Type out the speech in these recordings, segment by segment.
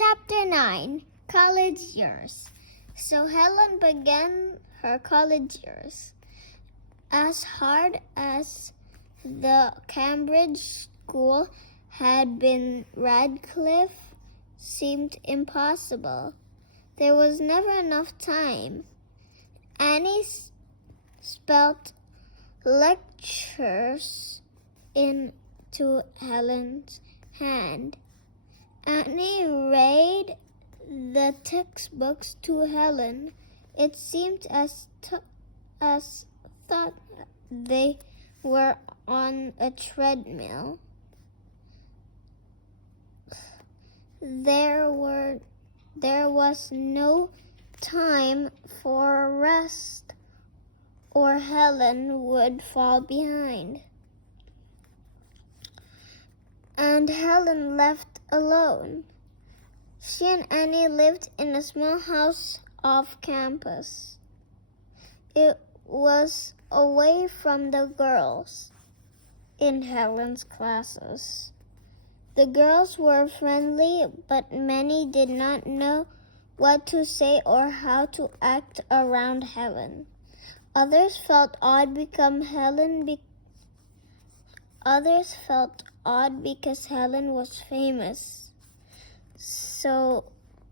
Chapter 9, College Years. So Helen began her college years. As hard as the Cambridge school had been, Radcliffe seemed impossible. There was never enough time. Annie spelled lectures into Helen's hand. Annie read the textbooks to Helen. It seemed as thought they were on a treadmill. There was no time for rest, or Helen would fall behind. And Helen left alone. She and Annie lived in a small house off campus. It was away from the girls in Helen's classes. The girls were friendly, but many did not know what to say or how to act around Helen. Others felt odd because Helen was famous. So,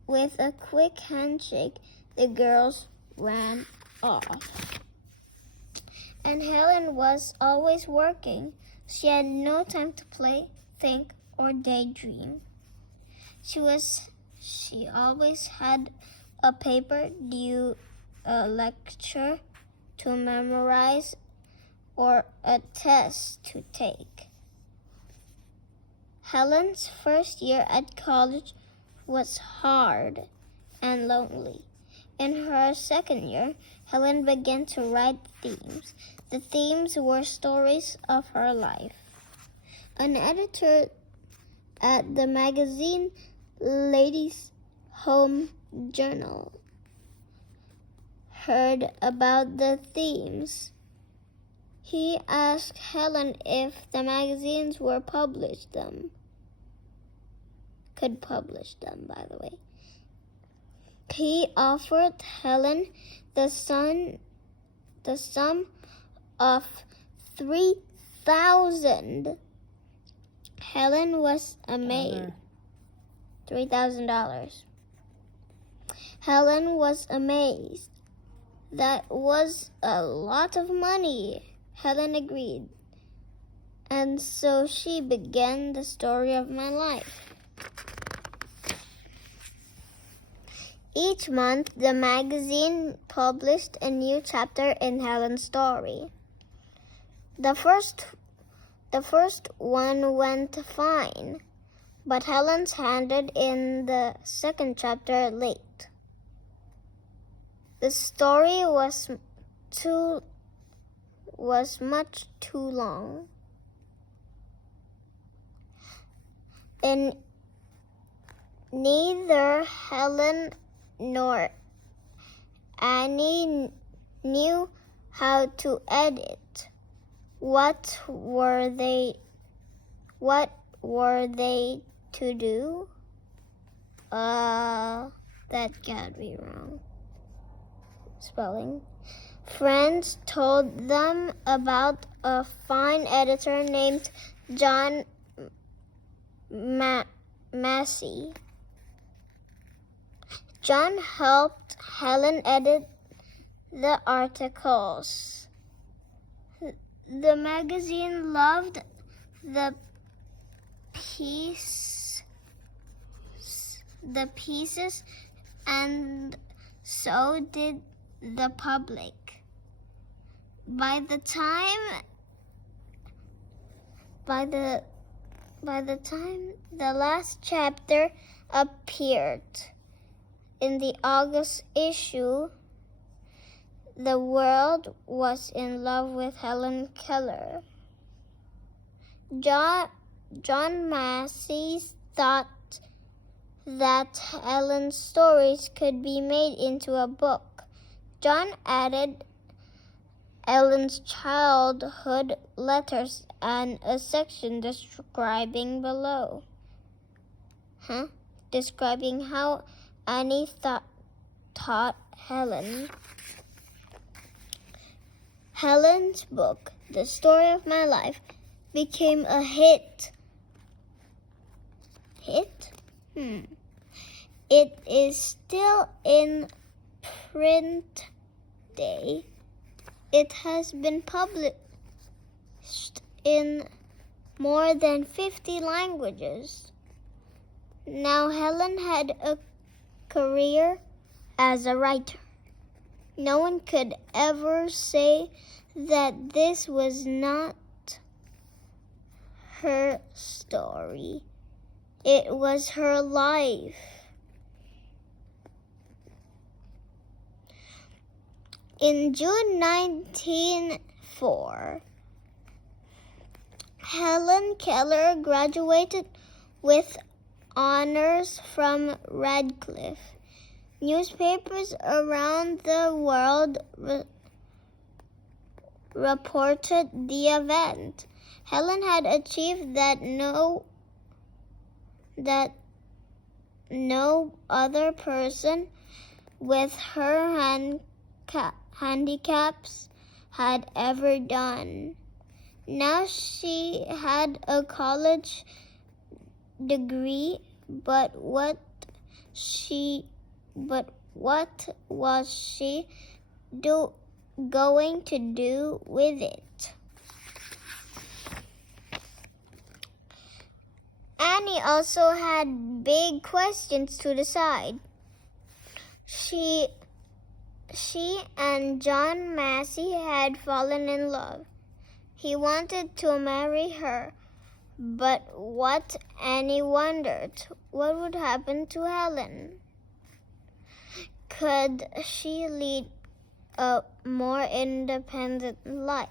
with a quick handshake, the girls ran off. And Helen was always working. She had no time to play, think, or daydream. She always had a paper due, a lecture to memorize, or a test to take. Helen's first year at college was hard and lonely. In her second year, Helen began to write themes. The themes were stories of her life. An editor at the magazine Ladies' Home Journal heard about the themes. He asked Helen if the magazines could publish them, by the way. He offered Helen the sum of $3,000. Helen was amazed. $3,000. Helen was amazed. That was a lot of money. Helen agreed. And so she began the story of my life. Each month, the magazine published a new chapter in Helen's story. The first one went fine, but Helen handed in the second chapter late. The story was much too long. And neither Helen nor Annie knew how to edit. What were they to do? That can't be wrong. Spelling. Friends told them about a fine editor named John Massey. John helped Helen edit the articles. The magazine loved the pieces, and so did the public. By the time the last chapter appeared in the August issue, the world was in love with Helen Keller. John Massey thought that Helen's stories could be made into a book. John added Helen's childhood letters and a section describing below. describing how Annie taught Helen. Helen's book, The Story of My Life, became a hit. Hit? It is still in print day. It has been published in more than 50 languages. Now Helen had a career as a writer. No one could ever say that this was not her story. It was her life. In June 1904, Helen Keller graduated with honors from Radcliffe. Newspapers around the world reported the event. Helen had achieved that no other person with her handicaps had ever done. Now she had a college degree, but what was she going to do with it? Annie also had big questions to decide. She and John Massey had fallen in love. He wanted to marry her, but what Annie wondered, what would happen to Helen? Could she lead a more independent life?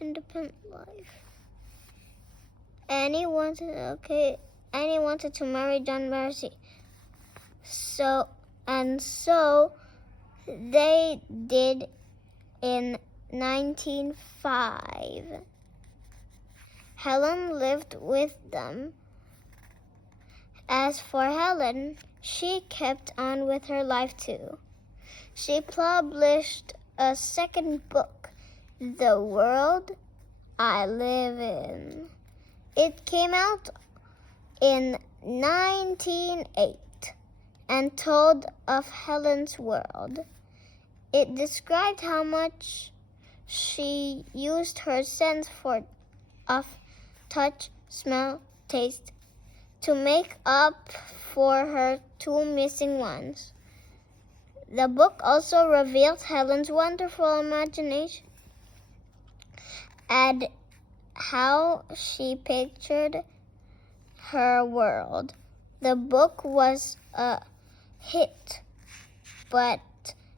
Independent life. Annie wanted to marry John Massey. So they did in 1905. Helen lived with them. As for Helen, she kept on with her life too. She published a second book, The World I Live In. It came out in 1908 and told of Helen's world. It described how much she used her sense of touch, smell, taste to make up for her two missing ones. The book also revealed Helen's wonderful imagination and how she pictured her world. The book was a hit, but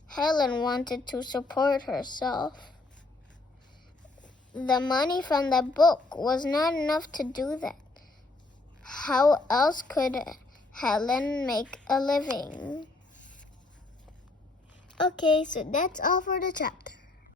Helen wanted to support herself. The money from the book was not enough to do that. How else could Helen make a living? Okay, so that's all for the chapter.